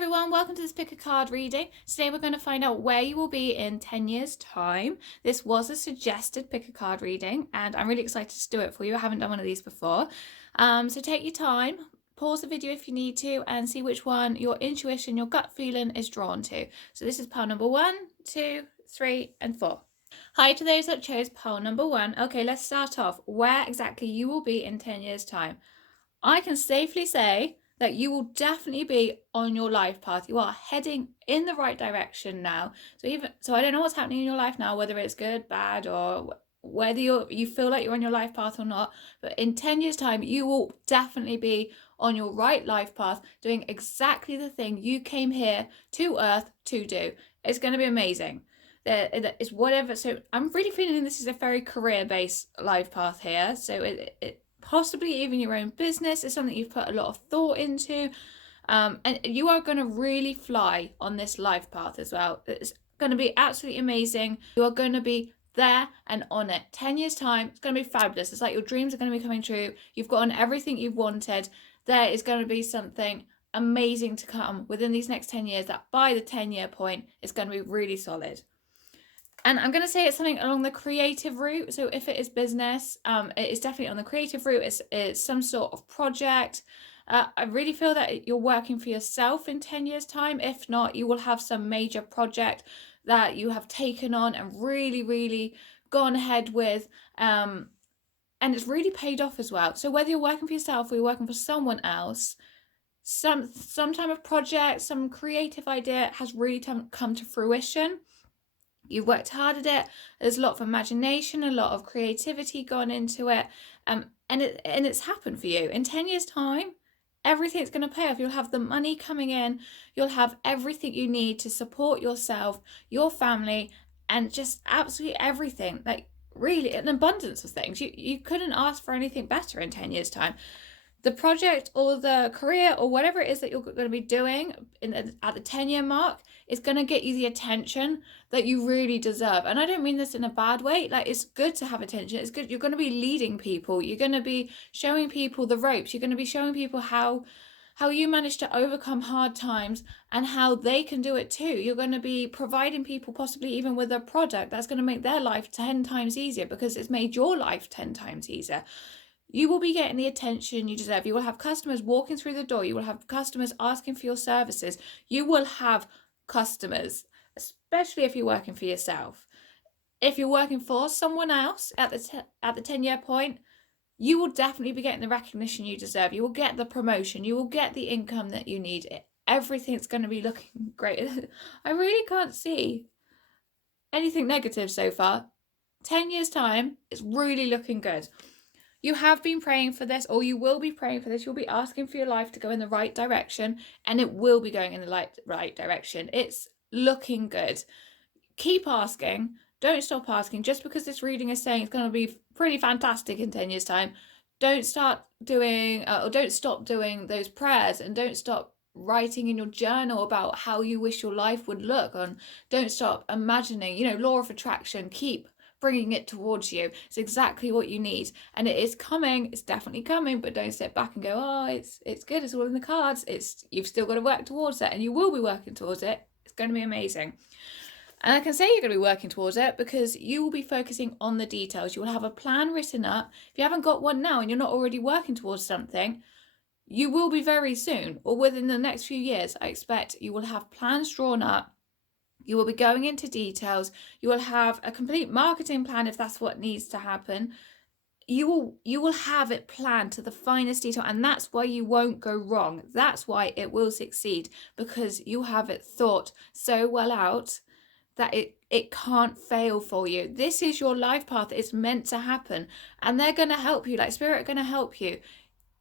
everyone, welcome to this pick a card reading. Today we're going to find out where you will be in 10 years time. This was a suggested pick a card reading and I'm really excited to do it for you. I haven't done one of these before. So take your time, pause the video if you need to, and see which one your intuition, your gut feeling is drawn to. So this is pile number 1, 2, 3 and 4. Hi to those that chose pile number 1. Okay, let's start off. Where exactly you will be in 10 years time. I can safely say that you will definitely be on your life path. You are heading in the right direction now. So I don't know what's happening in your life now, whether it's good, bad, or whether you feel like you're on your life path or not. But in 10 years time, you will definitely be on your right life path, doing exactly the thing you came here to Earth to do. It's going to be amazing. It's whatever. So I'm really feeling this is a very career-based life path here. So it possibly even your own business is something you've put a lot of thought into, and you are going to really fly on this life path as well. It's going to be absolutely amazing. You are going to be there and on it. 10 years time, it's going to be fabulous. It's like your dreams are going to be coming true. You've gotten everything you've wanted. There is going to be something amazing to come within these next 10 years that by the 10-year point is going to be really solid. And I'm going to say it's something along the creative route. So if it is business, it is definitely on the creative route. It's some sort of project. I really feel that you're working for yourself in 10 years time. If not, you will have some major project that you have taken on and really, really gone ahead with. And it's really paid off as well. So whether you're working for yourself or you're working for someone else, some type of project, some creative idea has really come to fruition. You've worked hard at it. There's a lot of imagination, a lot of creativity gone into it, and it's happened for you. In 10 years' time, everything's going to pay off. You'll have the money coming in. You'll have everything you need to support yourself, your family, and just absolutely everything. Like really, an abundance of things. You couldn't ask for anything better in 10 years' time. The project or the career or whatever it is that you're going to be doing at the 10-year mark is going to get you the attention that you really deserve. And I don't mean this in a bad way. Like, it's good to have attention. It's good. You're going to be leading people. You're going to be showing people the ropes. You're going to be showing people how you manage to overcome hard times and how they can do it too. You're going to be providing people possibly even with a product that's going to make their life 10 times easier because it's made your life 10 times easier. You will be getting the attention you deserve. You will have customers walking through the door. You will have customers asking for your services. You will have customers, especially if you're working for yourself. If you're working for someone else at the 10-year point, you will definitely be getting the recognition you deserve. You will get the promotion. You will get the income that you need. Everything's going to be looking great. I really can't see anything negative so far. 10 years' time, it's really looking good. You have been praying for this, or you will be praying for this. You'll be asking for your life to go in the right direction, and it will be going in the right direction. It's looking good. Keep asking. Don't stop asking. Just because this reading is saying it's going to be pretty fantastic in 10 years' time, don't stop doing those prayers, and don't stop writing in your journal about how you wish your life would look, and don't stop imagining, law of attraction. Keep bringing it towards you. It's exactly what you need, and it is coming. It's definitely coming, but don't sit back and go, oh, it's good, it's all in the cards. You've still got to work towards it, and you will be working towards it. It's going to be amazing. And I can say you're going to be working towards it because you will be focusing on the details. You will have a plan written up. If you haven't got one now and you're not already working towards something, you will be very soon, or within the next few years. I expect you will have plans drawn up. You will be going into details. You will have a complete marketing plan if that's what needs to happen. You will have it planned to the finest detail, and that's why you won't go wrong. That's why it will succeed, because you have it thought so well out that it can't fail for you. This is your life path. It's meant to happen, and they're going to help you. Like Spirit are going to help you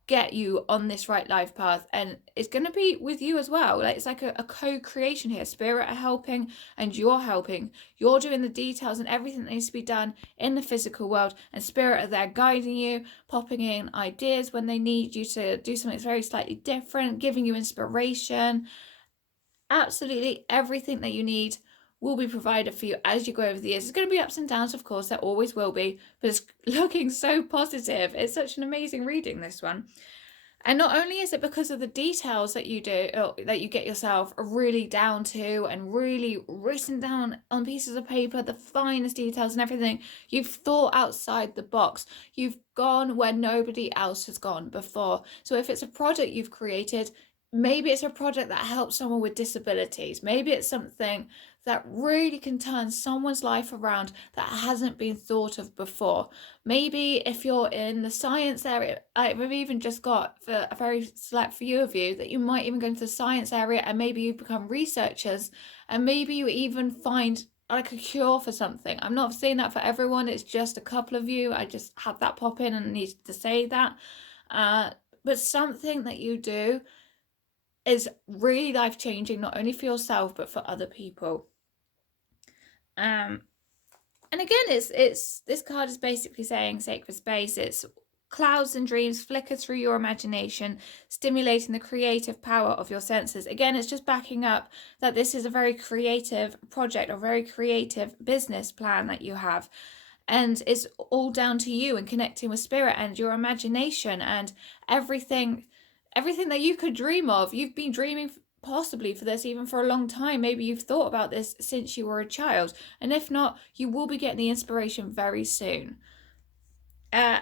get you on this right life path, and it's going to be with you as well. Like, it's like a co-creation here. Spirit are helping and you're helping. You're doing the details and everything that needs to be done in the physical world, and Spirit are there guiding you, popping in ideas when they need you to do something very slightly different, giving you inspiration. Absolutely everything that you need will be provided for you as you go over the years. There's going to be ups and downs, of course, there always will be, but it's looking so positive. It's such an amazing reading, this one. And not only is it because of the details that you do, or that you get yourself really down to and really written down on pieces of paper, the finest details and everything, you've thought outside the box. You've gone where nobody else has gone before. So if it's a product you've created, maybe it's a product that helps someone with disabilities. Maybe it's something that really can turn someone's life around that hasn't been thought of before. Maybe if you're in the science area, I've even just got for a very select few of you that you might even go into the science area and maybe you become researchers and maybe you even find like a cure for something. I'm not saying that for everyone, it's just a couple of you. I just had that pop in and needed to say that. But something that you do is really life changing, not only for yourself but for other people. And again, it's this card is basically saying sacred space. It's clouds and dreams flicker through your imagination, stimulating the creative power of your senses. Again, it's just backing up that this is a very creative project or very creative business plan that you have. And it's all down to you and connecting with spirit and your imagination and everything that you could dream of. You've been dreaming possibly for this even for a long time. Maybe you've thought about this since you were a child, and if not, you will be getting the inspiration very soon. And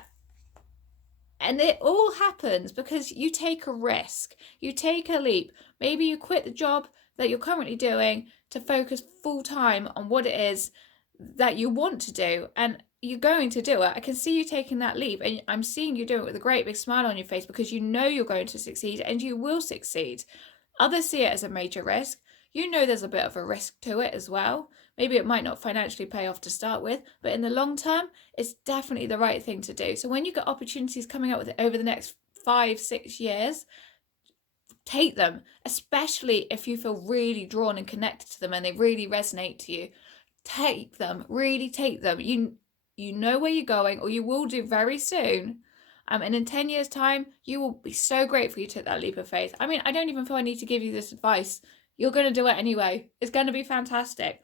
it all happens because you take a risk, you take a leap. Maybe you quit the job that you're currently doing to focus full time on what it is that you want to do, and you're going to do it. I can see you taking that leap, and I'm seeing you do it with a great big smile on your face because you know you're going to succeed and you will succeed. Others see it as a major risk. You know there's a bit of a risk to it as well. Maybe it might not financially pay off to start with, but in the long term, it's definitely the right thing to do. So when you get opportunities coming up with it over the next 5-6 years, take them, especially if you feel really drawn and connected to them and they really resonate to you. Take them, really take them. You know where you're going, or you will do very soon. And in 10 years' time, you will be so grateful you took that leap of faith. I mean, I don't even feel I need to give you this advice. You're going to do it anyway. It's going to be fantastic.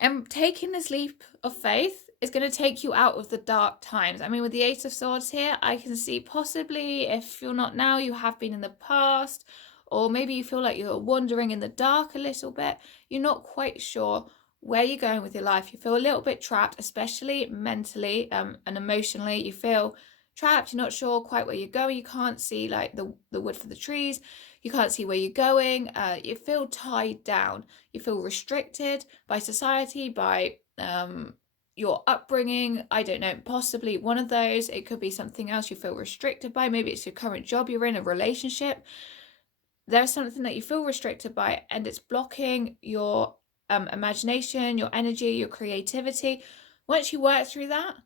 And taking this leap of faith is going to take you out of the dark times. I mean, with the Eight of Swords here, I can see possibly if you're not now, you have been in the past, or maybe you feel like you're wandering in the dark a little bit. You're not quite sure where you're going with your life. You feel a little bit trapped, especially mentally and emotionally. You feel trapped. You're not sure quite where you're going. You can't see like the wood for the trees. You can't see where you're going. You feel tied down. You feel restricted by society, by your upbringing. I don't know, possibly one of those. It could be something else you feel restricted by. Maybe it's your current job you're in, a relationship. There's something that you feel restricted by and it's blocking your imagination, your energy, your creativity. Once you work through that,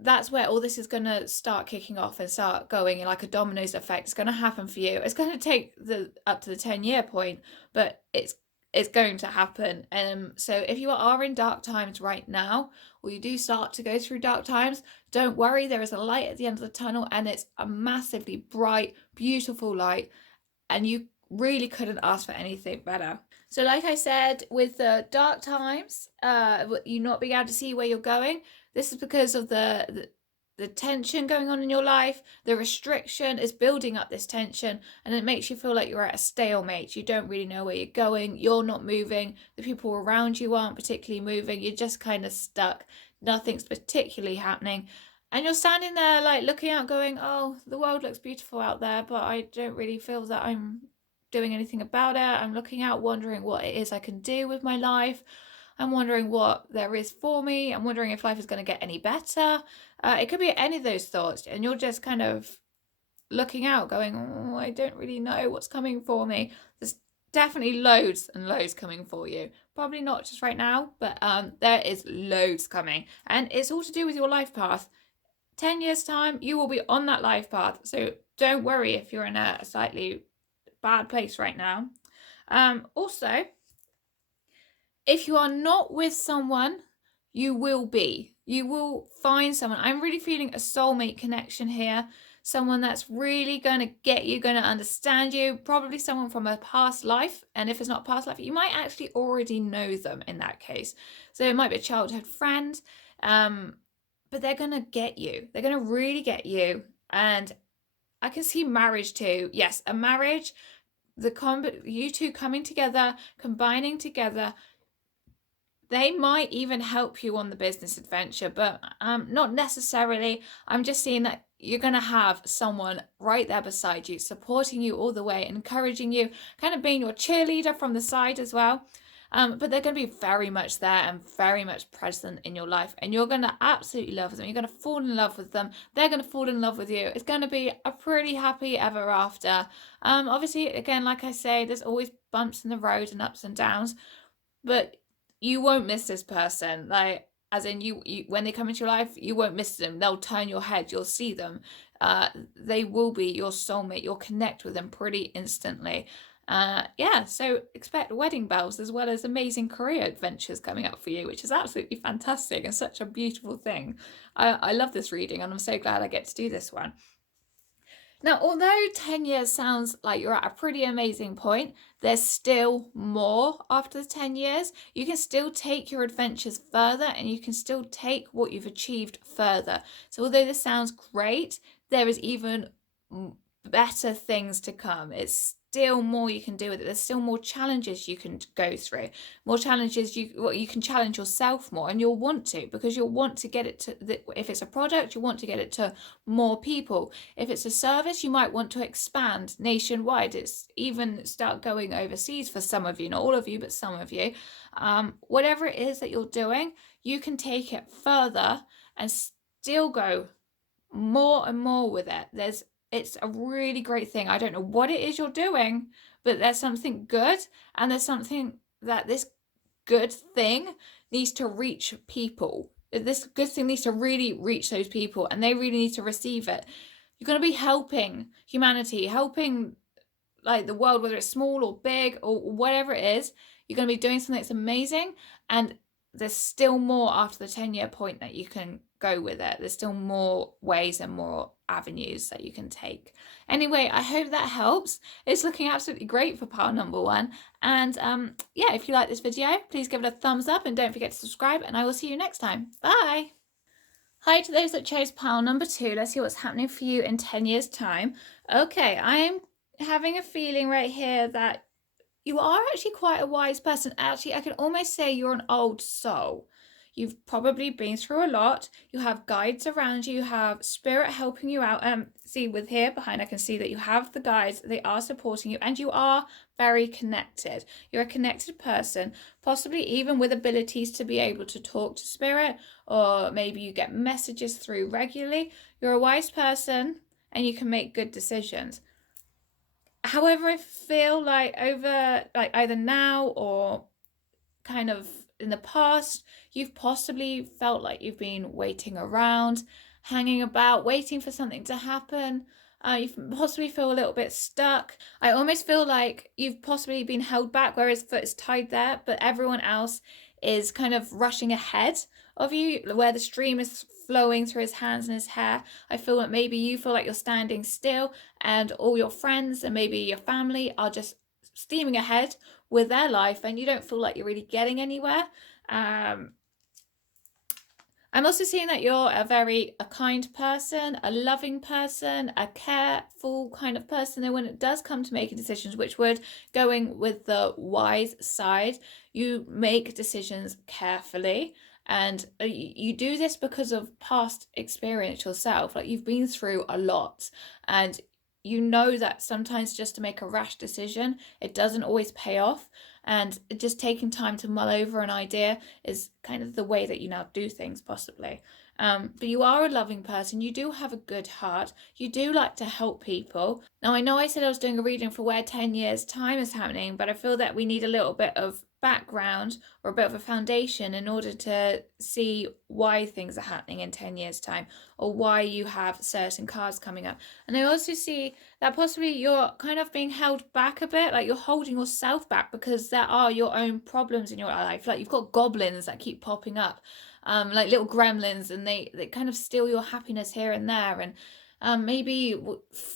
that's where all this is going to start kicking off and start going in like a dominoes effect. It's going to happen for you. It's going to take up to the 10-year point, but it's going to happen. So if you are in dark times right now, or you do start to go through dark times, don't worry, there is a light at the end of the tunnel, and it's a massively bright, beautiful light, and you really couldn't ask for anything better. So like I said, with the dark times, you not being able to see where you're going, this is because of the tension going on in your life. The restriction is building up this tension, and it makes you feel like you're at a stalemate. You don't really know where you're going. You're not moving. The people around you aren't particularly moving. You're just kind of stuck. Nothing's particularly happening. And you're standing there like looking out going, oh, the world looks beautiful out there, but I don't really feel that I'm doing anything about it. I'm looking out, wondering what it is I can do with my life. I'm wondering what there is for me. I'm wondering if life is going to get any better. It could be any of those thoughts, and you're just kind of looking out going, oh, I don't really know what's coming for me. There's definitely loads and loads coming for you. Probably not just right now, but there is loads coming, and it's all to do with your life path. 10 years time, you will be on that life path. So don't worry if you're in a slightly bad place right now. Also, if you are not with someone, you will be. You will find someone. I'm really feeling a soulmate connection here. Someone that's really going to get you, going to understand you. Probably someone from a past life. And if it's not past life, you might actually already know them in that case. So it might be a childhood friend. But they're going to get you. They're going to really get you. And I can see marriage too. Yes, a marriage, you two coming together, combining together. They might even help you on the business adventure, but not necessarily. I'm just seeing that you're going to have someone right there beside you, supporting you all the way, encouraging you, kind of being your cheerleader from the side as well. But they're going to be very much there and very much present in your life. And you're going to absolutely love them. You're going to fall in love with them. They're going to fall in love with you. It's going to be a pretty happy ever after. Obviously, again, like I say, there's always bumps in the road and ups and downs. But you won't miss this person. Like, as in you when they come into your life, you won't miss them. They'll turn your head. You'll see them. They will be your soulmate. You'll connect with them pretty instantly. Yeah, so expect wedding bells as well as amazing career adventures coming up for you, which is absolutely fantastic and such a beautiful thing. I love this reading, and I'm so glad I get to do this one. Now, although 10 years sounds like you're at a pretty amazing point, there's still more after the 10 years. You can still take your adventures further, and you can still take what you've achieved further. So although this sounds great, there is even better things to come. It's still more you can do with it. There's still more challenges you can go through, more challenges you can challenge yourself more, and you'll want to, because you'll want to get it to if it's a product, you want to get it to more people. If it's a service, you might want to expand nationwide. It's even start going overseas for some of you, not all of you, but some of you. Whatever it is that you're doing, you can take it further and still go more and more with it. It's a really great thing. I don't know what it is you're doing, but there's something good, and there's something that this good thing needs to reach people. This good thing needs to really reach those people, and they really need to receive it. You're going to be helping humanity, helping like the world, whether it's small or big or whatever it is. You're going to be doing something that's amazing, and there's still more after the 10-year point that you can go with it. There's still more ways and more avenues that you can take. Anyway, I hope that helps. It's looking absolutely great for pile number 1. And yeah, if you like this video, please give it a thumbs up and don't forget to subscribe, and I will see you next time. Bye. Hi to those that chose pile number 2. Let's see what's happening for you in 10 years time. Okay, I'm having a feeling right here that you are actually quite a wise person. Actually, I can almost say you're an old soul. You've probably been through a lot. You have guides around you. You have spirit helping you out. See, with here behind, I can see that you have the guides. They are supporting you, and you are very connected. You're a connected person, possibly even with abilities to be able to talk to spirit, or maybe you get messages through regularly. You're a wise person, and you can make good decisions. However, I feel like either now or kind of in the past, you've possibly felt like you've been waiting around, hanging about, waiting for something to happen. You possibly feel a little bit stuck. I almost feel like you've possibly been held back where his foot is tied there, but everyone else is kind of rushing ahead of you, where the stream is flowing through his hands and his hair. I feel that maybe you feel like you're standing still, and all your friends and maybe your family are just steaming ahead with their life, and you don't feel like you're really getting anywhere. I'm also seeing that you're a kind person, a loving person, a careful kind of person. And when it does come to making decisions, which would going with the wise side, you make decisions carefully. And you do this because of past experience yourself. Like, you've been through a lot, and you know that sometimes just to make a rash decision, it doesn't always pay off. And just taking time to mull over an idea is kind of the way that you now do things, possibly. But you are a loving person. You do have a good heart. You do like to help people. Now, I know I said I was doing a reading for where 10 years time is happening, but I feel that we need a little bit of background or a bit of a foundation in order to see why things are happening in 10 years time, or why you have certain cards coming up. And I also see that possibly you're kind of being held back a bit, like you're holding yourself back because there are your own problems in your life. Like, you've got goblins that keep popping up, like little gremlins, and they kind of steal your happiness here and there. And maybe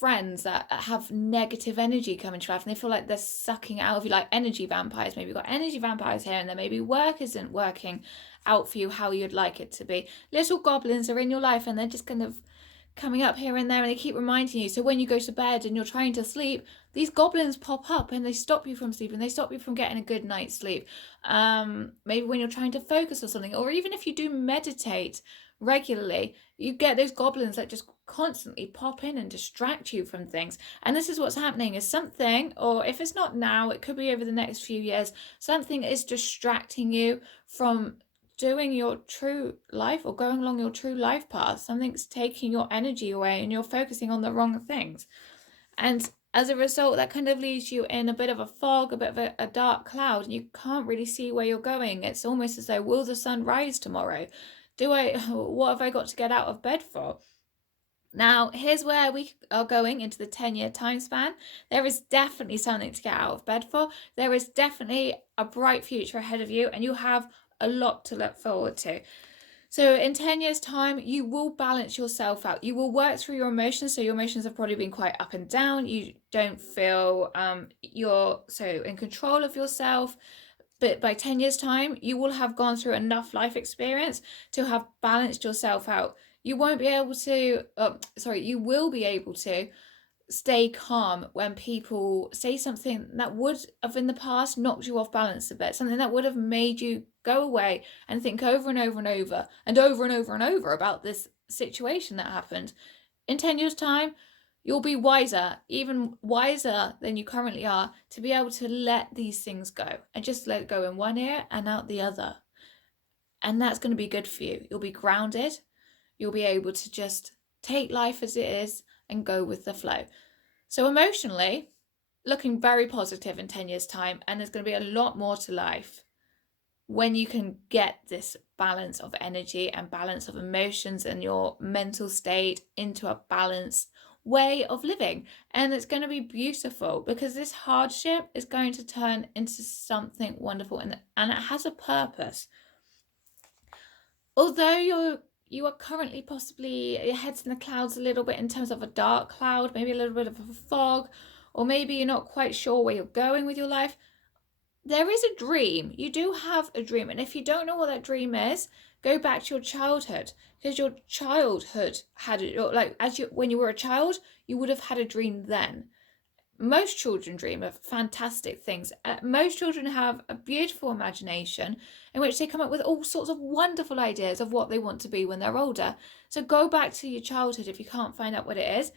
friends that have negative energy come into your life, and they feel like they're sucking out of you, like energy vampires. Maybe you've got energy vampires here and there. Maybe work isn't working out for you how you'd like it to be. Little goblins are in your life, and they're just kind of coming up here and there, and they keep reminding you. So when you go to bed and you're trying to sleep, these goblins pop up and they stop you from sleeping. They stop you from getting a good night's sleep. Maybe when you're trying to focus on something, or even if you do meditate regularly, you get those goblins that just constantly pop in and distract you from things. And this is what's happening, is something, or if it's not now, it could be over the next few years, something is distracting you from doing your true life or going along your true life path. Something's taking your energy away and you're focusing on the wrong things. And as a result, that kind of leaves you in a bit of a fog, a bit of a dark cloud, and you can't really see where you're going. It's almost as though, will the sun rise tomorrow? What have I got to get out of bed for? Now, here's where we are going into the 10-year time span. There is definitely something to get out of bed for. There is definitely a bright future ahead of you, and you have a lot to look forward to. So in 10 years time, you will balance yourself out. You will work through your emotions. So your emotions have probably been quite up and down. You don't feel you're so in control of yourself. But by 10 years time, you will have gone through enough life experience to have balanced yourself out. You won't be able to, you will be able to stay calm when people say something that would have in the past knocked you off balance a bit, something that would have made you go away and think over and over and over and over and over and over about this situation that happened. In 10 years time, you'll be wiser, even wiser than you currently are, to be able to let these things go and just let it go in one ear and out the other. And that's going to be good for you. You'll be grounded. You'll be able to just take life as it is and go with the flow. So emotionally, looking very positive in 10 years time, and there's going to be a lot more to life when you can get this balance of energy and balance of emotions and your mental state into a balanced way of living. And it's going to be beautiful, because this hardship is going to turn into something wonderful, and it has a purpose. Although you are currently possibly, your head's in the clouds a little bit in terms of a dark cloud, maybe a little bit of a fog, or maybe you're not quite sure where you're going with your life, there is a dream. You do have a dream. And if you don't know what that dream is, go back to your childhood, because your childhood had it, like when you were a child, you would have had a dream then. Most children dream of fantastic things. Most children have a beautiful imagination in which they come up with all sorts of wonderful ideas of what they want to be when they're older. So go back to your childhood if you can't find out what it is.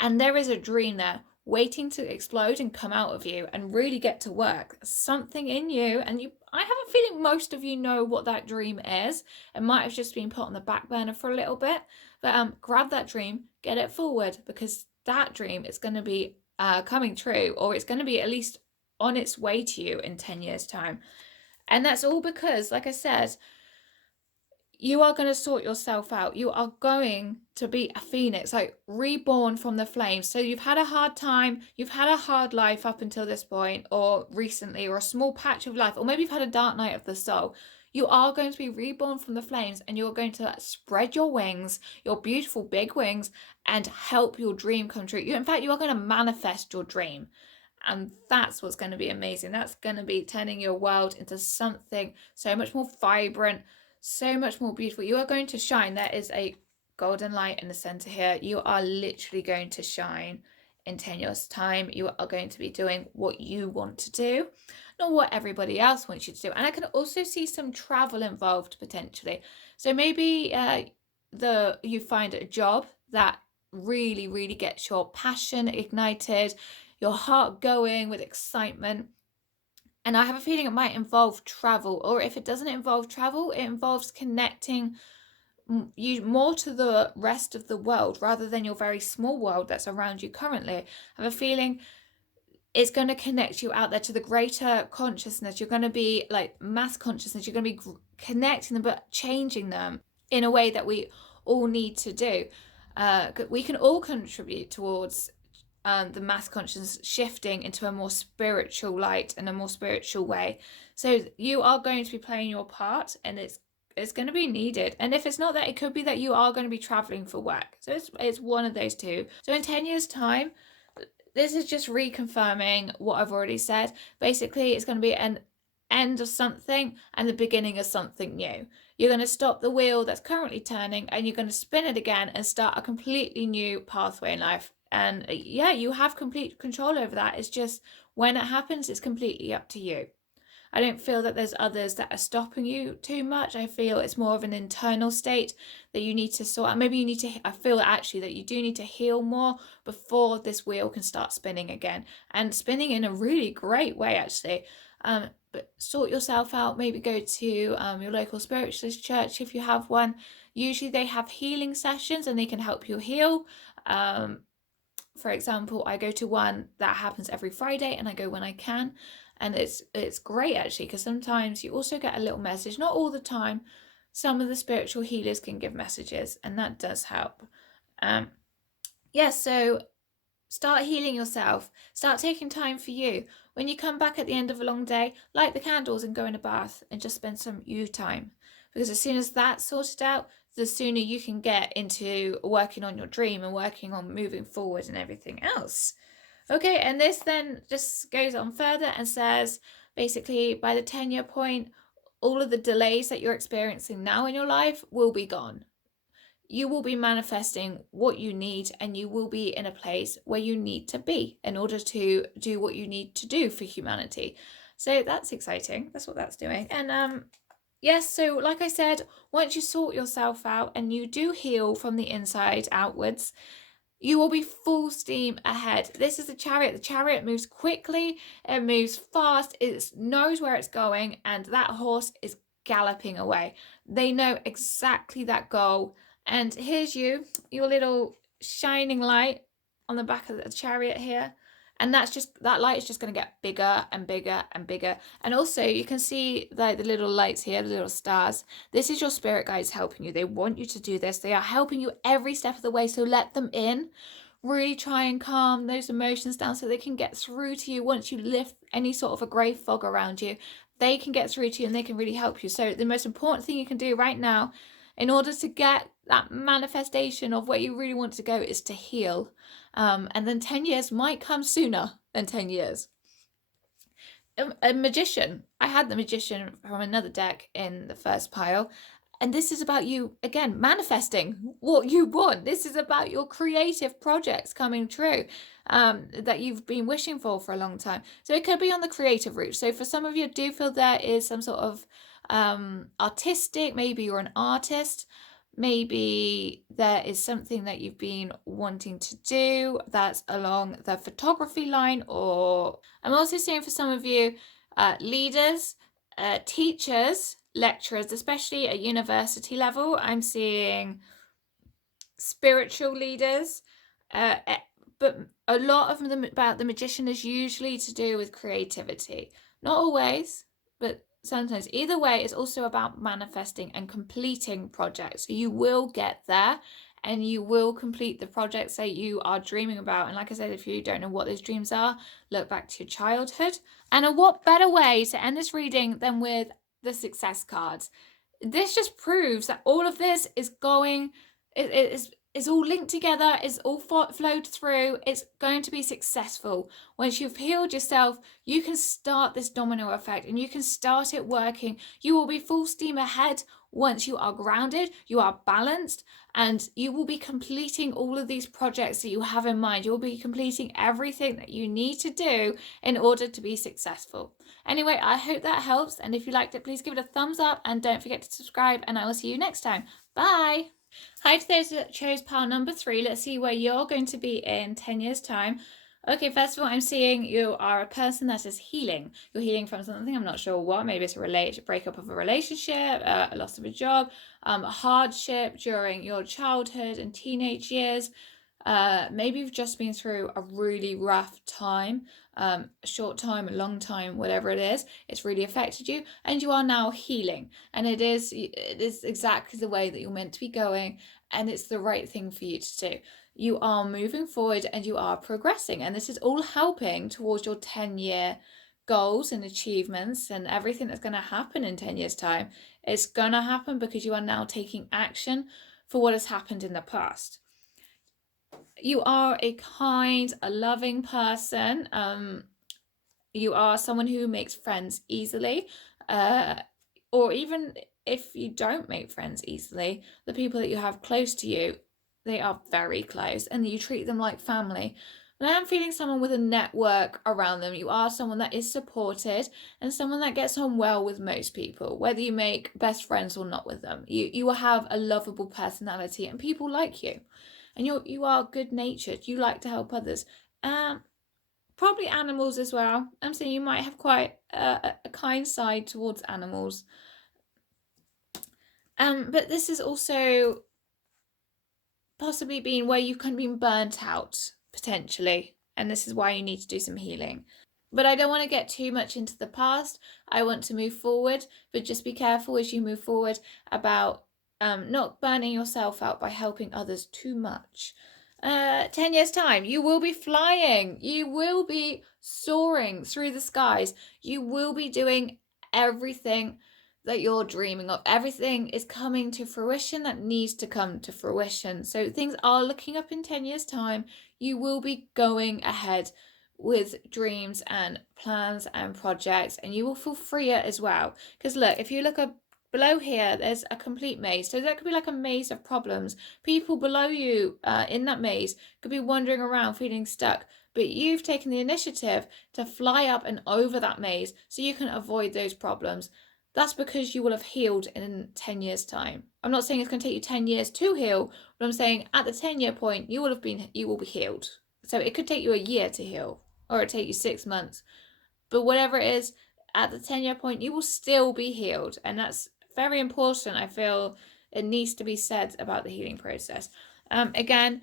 And there is a dream there waiting to explode and come out of you and really get to work. Something in you, and I have a feeling most of you know what that dream is. It might have just been put on the back burner for a little bit. But grab that dream, get it forward, because that dream is going to be coming true, or it's going to be at least on its way to you in 10 years time. And that's all because, like I said, you are going to sort yourself out. You are going to be a phoenix, like reborn from the flames. So you've had a hard time, you've had a hard life up until this point, or recently, or a small patch of life, or maybe you've had a dark night of the soul. You are going to be reborn from the flames, and you're going to spread your wings, your beautiful big wings, and help your dream come true. In fact, you are going to manifest your dream. And that's what's going to be amazing. That's going to be turning your world into something so much more vibrant, so much more beautiful. You are going to shine. There is a golden light in the center here. You are literally going to shine in 10 years time. You are going to be doing what you want to do, not what everybody else wants you to do. And I can also see some travel involved potentially. So maybe you find a job that really, really gets your passion ignited, your heart going with excitement. And I have a feeling it might involve travel, or if it doesn't involve travel, it involves connecting you more to the rest of the world rather than your very small world that's around you currently. I have a feeling it's going to connect you out there to the greater consciousness. You're going to be like mass consciousness. You're going to be connecting them, but changing them in a way that we all need to do. We can all contribute towards the mass consciousness shifting into a more spiritual light and a more spiritual way. So you are going to be playing your part, and it's going to be needed. And if it's not that, it could be that you are going to be traveling for work. So it's one of those two. So in 10 years time, this is just reconfirming what I've already said. Basically, it's going to be an end of something and the beginning of something new. You're going to stop the wheel that's currently turning and you're going to spin it again and start a completely new pathway in life. And yeah, you have complete control over that. It's just when it happens, it's completely up to you. I don't feel that there's others that are stopping you too much. I feel it's more of an internal state that you need to sort out. Maybe you need to, I feel actually that you do need to heal more before this wheel can start spinning again, and spinning in a really great way, actually. But sort yourself out. Maybe go to your local spiritualist church if you have one. Usually they have healing sessions and they can help you heal. For example, I go to one that happens every Friday and I go when I can. And it's great actually, because sometimes you also get a little message, not all the time. Some of the spiritual healers can give messages and that does help. So start healing yourself. Start taking time for you. When you come back at the end of a long day, light the candles and go in a bath and just spend some you time. Because as soon as that's sorted out, the sooner you can get into working on your dream and working on moving forward and everything else. Okay, and this then just goes on further and says, basically, by the 10-year point, all of the delays that you're experiencing now in your life will be gone. You will be manifesting what you need and you will be in a place where you need to be in order to do what you need to do for humanity. So that's exciting. That's what that's doing. And yes, so like I said, once you sort yourself out and you do heal from the inside outwards, you will be full steam ahead. This is the Chariot. The Chariot moves quickly, it moves fast, it knows where it's going, and that horse is galloping away. They know exactly that goal. And here's you, your little shining light on the back of the Chariot here. And that light is just going to get bigger and bigger and bigger. And also you can see the little lights here, the little stars. This is your spirit guides helping you. They want you to do this. They are helping you every step of the way. So let them in. Really try and calm those emotions down so they can get through to you. Once you lift any sort of a grey fog around you, they can get through to you and they can really help you. So the most important thing you can do right now in order to get that manifestation of where you really want to go is to heal. And then 10 years might come sooner than 10 years. A magician. I had the magician from another deck in the first pile. And this is about you, again, manifesting what you want. This is about your creative projects coming true that you've been wishing for a long time. So it could be on the creative route. So for some of you, do feel there is some sort of artistic, maybe you're an artist. Maybe there is something that you've been wanting to do that's along the photography line, or I'm also seeing for some of you, leaders, teachers, lecturers, especially at university level. I'm seeing spiritual leaders, but a lot of them about the magician is usually to do with creativity. Not always, but sometimes. Either way, it's also about manifesting and completing projects. So you will get there and you will complete the projects that you are dreaming about. And like I said, if you don't know what those dreams are, look back to your childhood. And what better way to end this reading than with the success cards? This just proves that all of this is going, it's all linked together, it's all flowed through, it's going to be successful. Once you've healed yourself, you can start this domino effect and you can start it working. You will be full steam ahead once you are grounded, you are balanced, and you will be completing all of these projects that you have in mind. You'll be completing everything that you need to do in order to be successful. Anyway, I hope that helps, and if you liked it, please give it a thumbs up and don't forget to subscribe, and I will see you next time. Bye! Hi to those that chose pile number 3. Let's see where you're going to be in 10 years' time. Okay, first of all, I'm seeing you are a person that is healing. You're healing from something, I'm not sure what. Maybe it's a breakup of a relationship, a loss of a job, a hardship during your childhood and teenage years. Maybe you've just been through a really rough time, a short time, a long time, whatever it is. It's really affected you and you are now healing. And it is exactly the way that you're meant to be going, and it's the right thing for you to do. You are moving forward and you are progressing, and this is all helping towards your 10-year goals and achievements and everything that's going to happen in 10 years' time. It's going to happen because you are now taking action for what has happened in the past. You are a kind, a loving person. You are someone who makes friends easily, or even if you don't make friends easily, the people that you have close to you, they are very close and you treat them like family. But I am feeling someone with a network around them. You are someone that is supported and someone that gets on well with most people, whether you make best friends or not with them. You will have a lovable personality and people like you. And you are good natured. You like to help others. Probably animals as well. I'm saying you might have quite a kind side towards animals. But this is also possibly been where you've kind of been burnt out, potentially. And this is why you need to do some healing. But I don't want to get too much into the past. I want to move forward, but just be careful as you move forward about not burning yourself out by helping others too much. 10 years time, you will be flying. You will be soaring through the skies. You will be doing everything that you're dreaming of. Everything is coming to fruition that needs to come to fruition. So things are looking up in 10 years time. You will be going ahead with dreams and plans and projects, and you will feel freer as well. Because look, if you look up below here, there's a complete maze. So that could be like a maze of problems. People below you in that maze could be wandering around feeling stuck, but you've taken the initiative to fly up and over that maze so you can avoid those problems. That's because you will have healed in 10 years time. I'm not saying it's going to take you 10 years to heal, but I'm saying at the 10-year point you will be healed. So it could take you a year to heal, or it take you 6 months. But whatever it is, at the 10-year point, you will still be healed. And that's very important. I feel it needs to be said about the healing process. Again,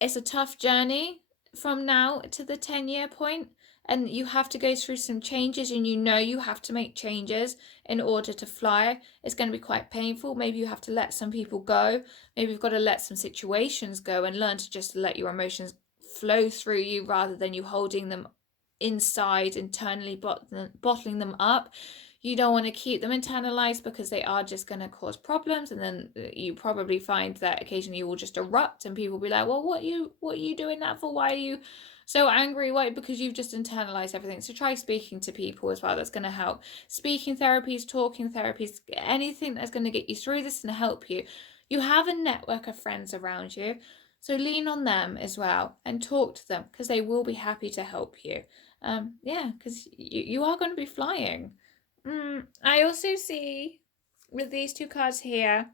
it's a tough journey from now to the 10-year point, and you have to go through some changes, and you have to make changes in order to fly. It's going to be quite painful. Maybe you have to let some people go. Maybe you've got to let some situations go and learn to just let your emotions flow through you rather than you holding them inside, internally bottling them up. You don't want to keep them internalized because they are just going to cause problems, and then you probably find that occasionally you will just erupt and people will be like, well, what are you doing that for? Why are you so angry? Why? Because you've just internalized everything. So try speaking to people as well. That's going to help. Speaking therapies, talking therapies, anything that's going to get you through this and help you. You have a network of friends around you, so lean on them as well and talk to them because they will be happy to help you. Because you are going to be flying. I also see with these two cards here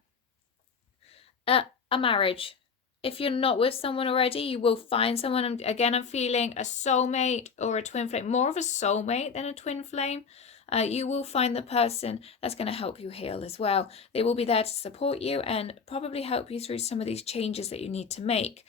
a marriage. If you're not with someone already, you will find someone. Again, I'm feeling a soulmate or a twin flame, more of a soulmate than a twin flame. You will find the person that's going to help you heal as well. They will be there to support you and probably help you through some of these changes that you need to make.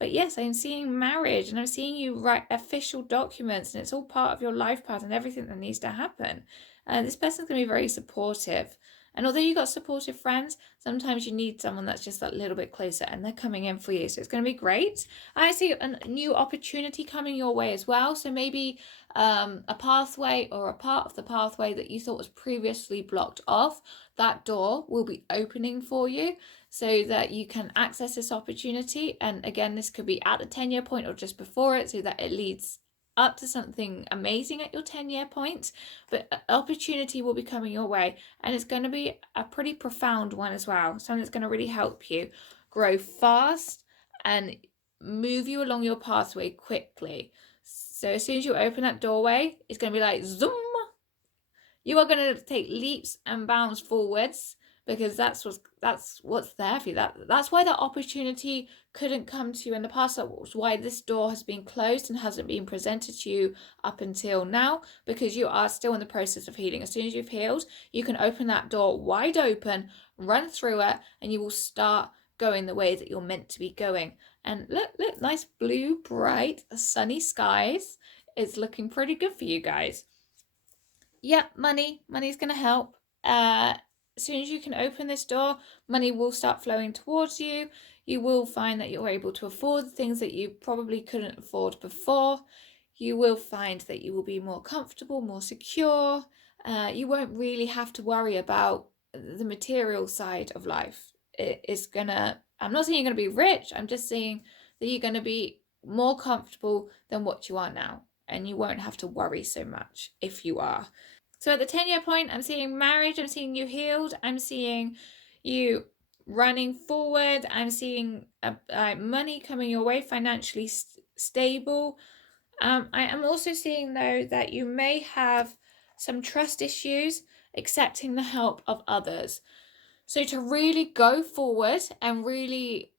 But yes, I'm seeing marriage, and I'm seeing you write official documents, and it's all part of your life path and everything that needs to happen. This person's going to be very supportive. And although you got supportive friends, sometimes you need someone that's just that little bit closer, and they're coming in for you. So it's going to be great. I see a new opportunity coming your way as well. So maybe a pathway or a part of the pathway that you thought was previously blocked off, that door will be opening for you so that you can access this opportunity. And again, this could be at the 10-year point or just before it, so that it leads up to something amazing at your 10-year point. But opportunity will be coming your way, and it's going to be a pretty profound one as well. Something that's going to really help you grow fast and move you along your pathway quickly. So as soon as you open that doorway, it's going to be like zoom. You are going to take leaps and bounds forwards, because that's what's there for you. That's why that opportunity couldn't come to you in the past. That's why this door has been closed and hasn't been presented to you up until now, because you are still in the process of healing. As soon as you've healed, you can open that door wide open, run through it, and you will start going the way that you're meant to be going. And look, nice blue, bright, sunny skies. It's looking pretty good for you guys. Yeah, money's going to help. As soon as you can open this door, money will start flowing towards you. You will find that you're able to afford things that you probably couldn't afford before. You will find that you will be more comfortable, more secure. You won't really have to worry about the material side of life. I'm not saying you're going to be rich. I'm just saying that you're going to be more comfortable than what you are now. and you won't have to worry so much if you are. So at the 10-year point, I'm seeing marriage, I'm seeing you healed, I'm seeing you running forward, I'm seeing money coming your way, financially stable. I am also seeing, though, that you may have some trust issues accepting the help of others. So to really go forward and really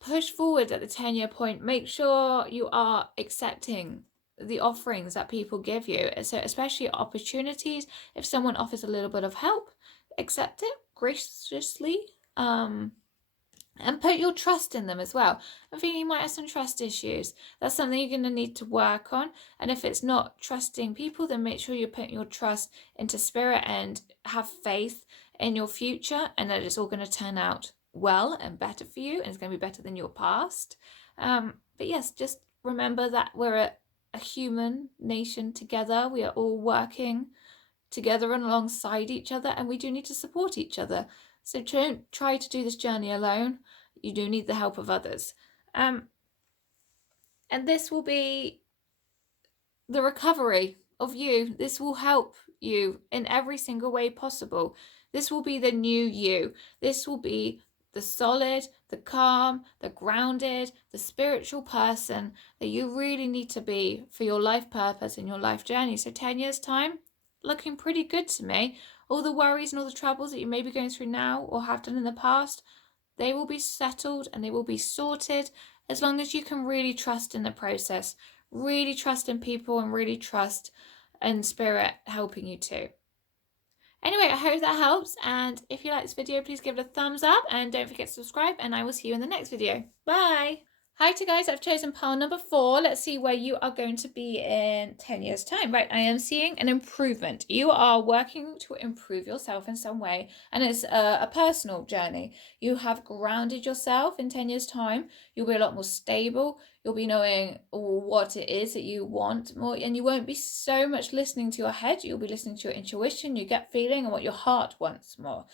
push forward at the 10-year point, make sure you are accepting the offerings that people give you. So especially opportunities, if someone offers a little bit of help, accept it graciously, and put your trust in them as well. I think you might have some trust issues. That's something you're going to need to work on. And if it's not trusting people, then make sure you're putting your trust into spirit and have faith in your future, and that it's all going to turn out well and better for you, and it's going to be better than your past. But yes, just remember that we're a human nation together. We are all working together and alongside each other, and we do need to support each other. So don't try to do this journey alone. You do need the help of others. And this will be the recovery of you. This will help you in every single way possible. This will be the new you. This will be the solid, the calm, the grounded, the spiritual person that you really need to be for your life purpose and your life journey. So 10 years time, looking pretty good to me. All the worries and all the troubles that you may be going through now or have done in the past, they will be settled and they will be sorted, as long as you can really trust in the process, really trust in people, and really trust in spirit helping you too. Anyway, I hope that helps, and if you like this video, please give it a thumbs up and don't forget to subscribe, and I will see you in the next video. Bye! Hi to guys, I've chosen pile number 4. Let's see where you are going to be in 10 years time. Right, I am seeing an improvement. You are working to improve yourself in some way, and it's a personal journey. You have grounded yourself in 10 years time. You'll be a lot more stable. You'll be knowing what it is that you want more, and you won't be so much listening to your head. You'll be listening to your intuition, your gut feeling, and what your heart wants more.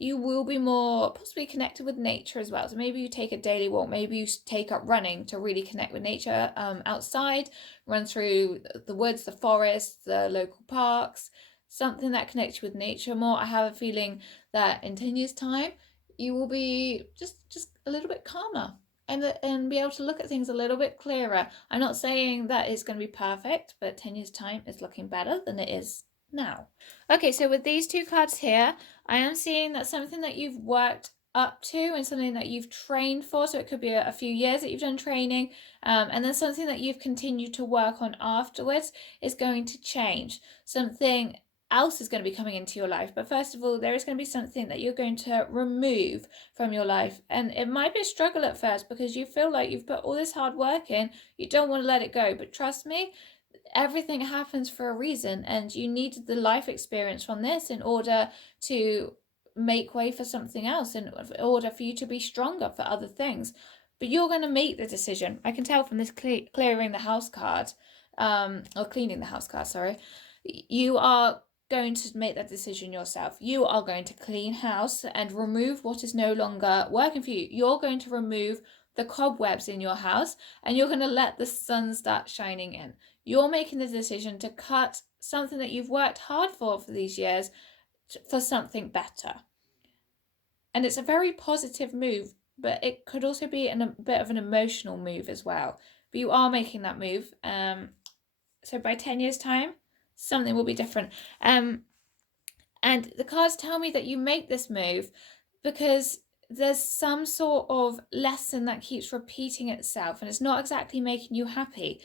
You will be more possibly connected with nature as well. So maybe you take a daily walk, maybe you take up running to really connect with nature outside, run through the woods, the forests, the local parks, something that connects you with nature more. I have a feeling that in 10 years time, you will be just a little bit calmer and be able to look at things a little bit clearer. I'm not saying that it's going to be perfect, but 10 years time is looking better than it is now. Okay, so with these 2 cards here, I am seeing that something that you've worked up to and something that you've trained for, so it could be a few years that you've done training, and then something that you've continued to work on afterwards is going to change. Something else is going to be coming into your life, but first of all, there is going to be something that you're going to remove from your life, and it might be a struggle at first because you feel like you've put all this hard work in, you don't want to let it go, but trust me, everything happens for a reason, and you needed the life experience from this in order to make way for something else, in order for you to be stronger for other things. But you're going to make the decision. I can tell from this clearing the house card, or cleaning the house card, sorry. You are going to make that decision yourself. You are going to clean house and remove what is no longer working for you. You're going to remove the cobwebs in your house, and you're going to let the sun start shining in. You're making the decision to cut something that you've worked hard for these years for something better. And it's a very positive move, but it could also be a bit of an emotional move as well. But you are making that move. So by 10 years time, something will be different. And the cards tell me that you make this move because there's some sort of lesson that keeps repeating itself, and it's not exactly making you happy.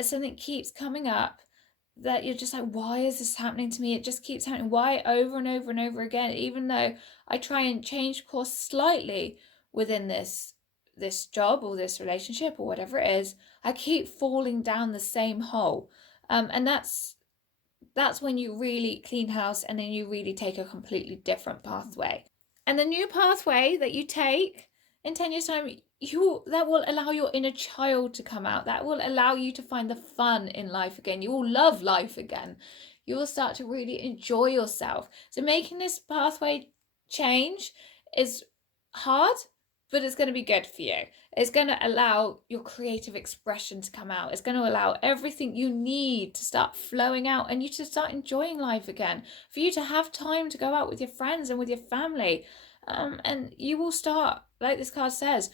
Something keeps coming up that you're just like, why is this happening to me? It just keeps happening. Why over and over and over again? Even though I try and change course slightly within this job or this relationship or whatever it is, I keep falling down the same hole. And that's when you really clean house, and then you really take a completely different pathway. And the new pathway that you take in 10 years time, that will allow your inner child to come out. That will allow you to find the fun in life again. You will love life again. You will start to really enjoy yourself. So making this pathway change is hard, but it's going to be good for you. It's going to allow your creative expression to come out. It's going to allow everything you need to start flowing out and you to start enjoying life again, for you to have time to go out with your friends and with your family. And you will start, like this card says,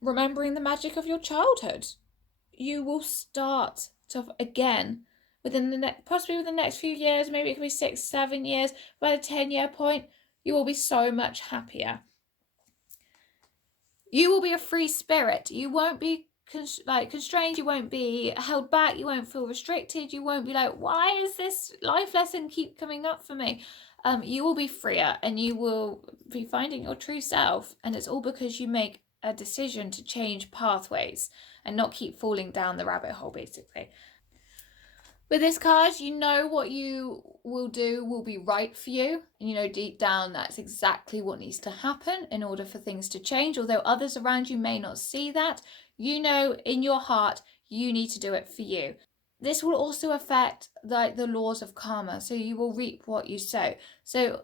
remembering the magic of your childhood. You will start to, again, within the next, possibly within the next few years, maybe it could be 6, 7 years, by the 10-year point, you will be so much happier. You will be a free spirit. You won't be constrained. You won't be held back. You won't feel restricted. You won't be like, why is this life lesson keep coming up for me? You will be freer and you will be finding your true self. And it's all because you make a decision to change pathways and not keep falling down the rabbit hole, basically. With this card, you know what you will do will be right for you. And you know deep down that's exactly what needs to happen in order for things to change. Although others around you may not see that, you know in your heart you need to do it for you. This will also affect the laws of karma. So you will reap what you sow. So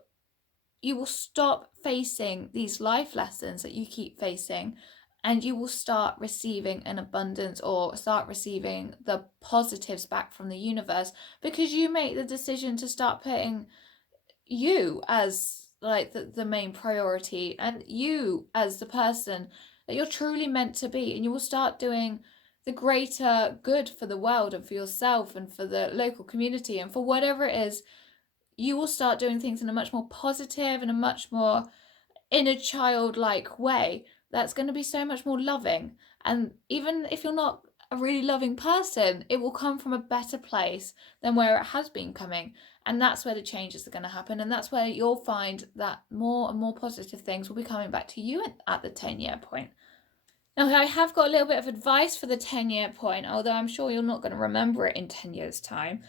you will stop facing these life lessons that you keep facing, and you will start receiving an abundance or start receiving the positives back from the universe, because you make the decision to start putting you as like the main priority and you as the person that you're truly meant to be. And you will start doing the greater good for the world and for yourself and for the local community and for whatever it is. You will start doing things in a much more positive and a much more inner childlike way that's going to be so much more loving. And even if you're not a really loving person, it will come from a better place than where it has been coming. And that's where the changes are going to happen. And that's where you'll find that more and more positive things will be coming back to you at the 10-year point. Now, I have got a little bit of advice for the 10-year point, although I'm sure you're not going to remember it in 10 years' time.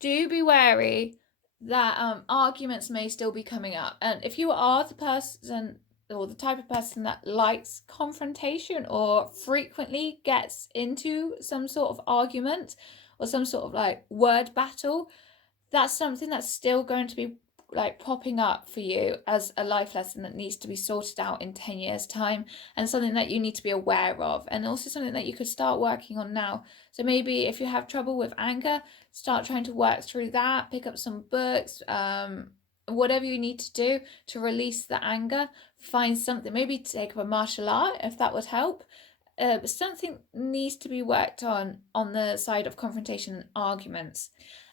Do be wary that arguments may still be coming up. And if you are the person or the type of person that likes confrontation or frequently gets into some sort of argument or some sort of like word battle, that's something that's still going to be like popping up for you as a life lesson that needs to be sorted out in 10 years time, and something that you need to be aware of, and also something that you could start working on now. So maybe if you have trouble with anger, start trying to work through that, pick up some books, whatever you need to do to release the anger. Find something, maybe take up a martial art if that would help. Something needs to be worked on the side of confrontation and arguments.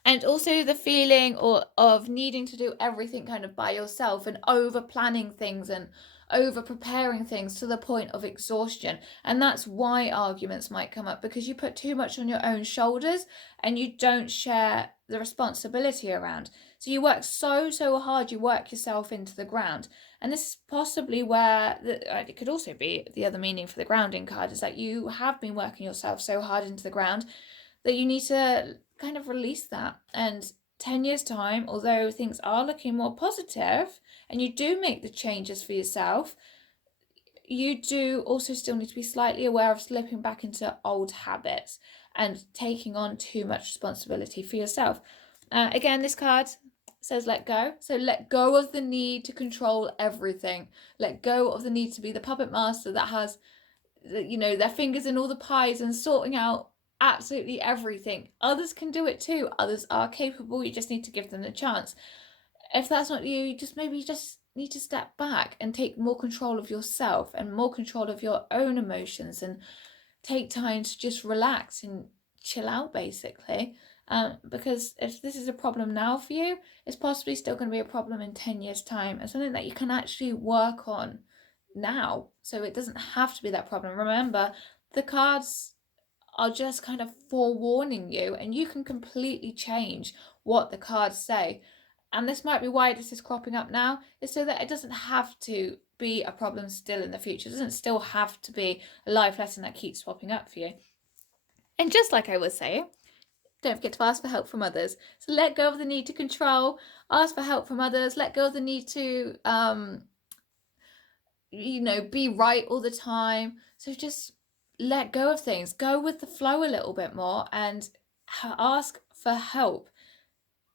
And also the feeling of needing to do everything kind of by yourself and over planning things and over preparing things to the point of exhaustion. And that's why arguments might come up, because you put too much on your own shoulders and you don't share the responsibility around. So you work so hard, you work yourself into the ground. And this is possibly where it could also be the other meaning for the grounding card, is that you have been working yourself so hard into the ground that you need to kind of release that. And 10 years time, although things are looking more positive and you do make the changes for yourself, you do also still need to be slightly aware of slipping back into old habits and taking on too much responsibility for yourself. Again, this card says let go. So let go of the need to control everything. Let go of the need to be the puppet master that has, their fingers in all the pies and sorting out absolutely everything. Others can do it too. Others are capable. You just need to give them the chance. If that's not you, you just need to step back and take more control of yourself and more control of your own emotions, and take time to just relax and chill out, basically. Because if this is a problem now for you, it's possibly still going to be a problem in 10 years time, and something that you can actually work on now, so it doesn't have to be that problem. Remember, the cards are just kind of forewarning you, and you can completely change what the cards say. And this might be why this is cropping up now, is so that it doesn't have to be a problem still in the future. It doesn't still have to be a life lesson that keeps popping up for you. And just like I was saying, don't forget to ask for help from others. So let go of the need to control, ask for help from others, let go of the need to be right all the time. So just let go of things, go with the flow a little bit more, and ask for help.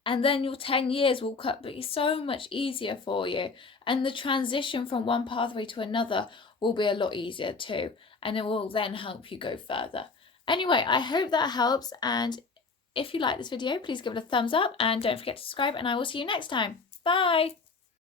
And then your 10 years will be so much easier for you. And the transition from one pathway to another will be a lot easier too. And it will then help you go further. Anyway, I hope that helps. And if you like this video, please give it a thumbs up and don't forget to subscribe. And I will see you next time. Bye.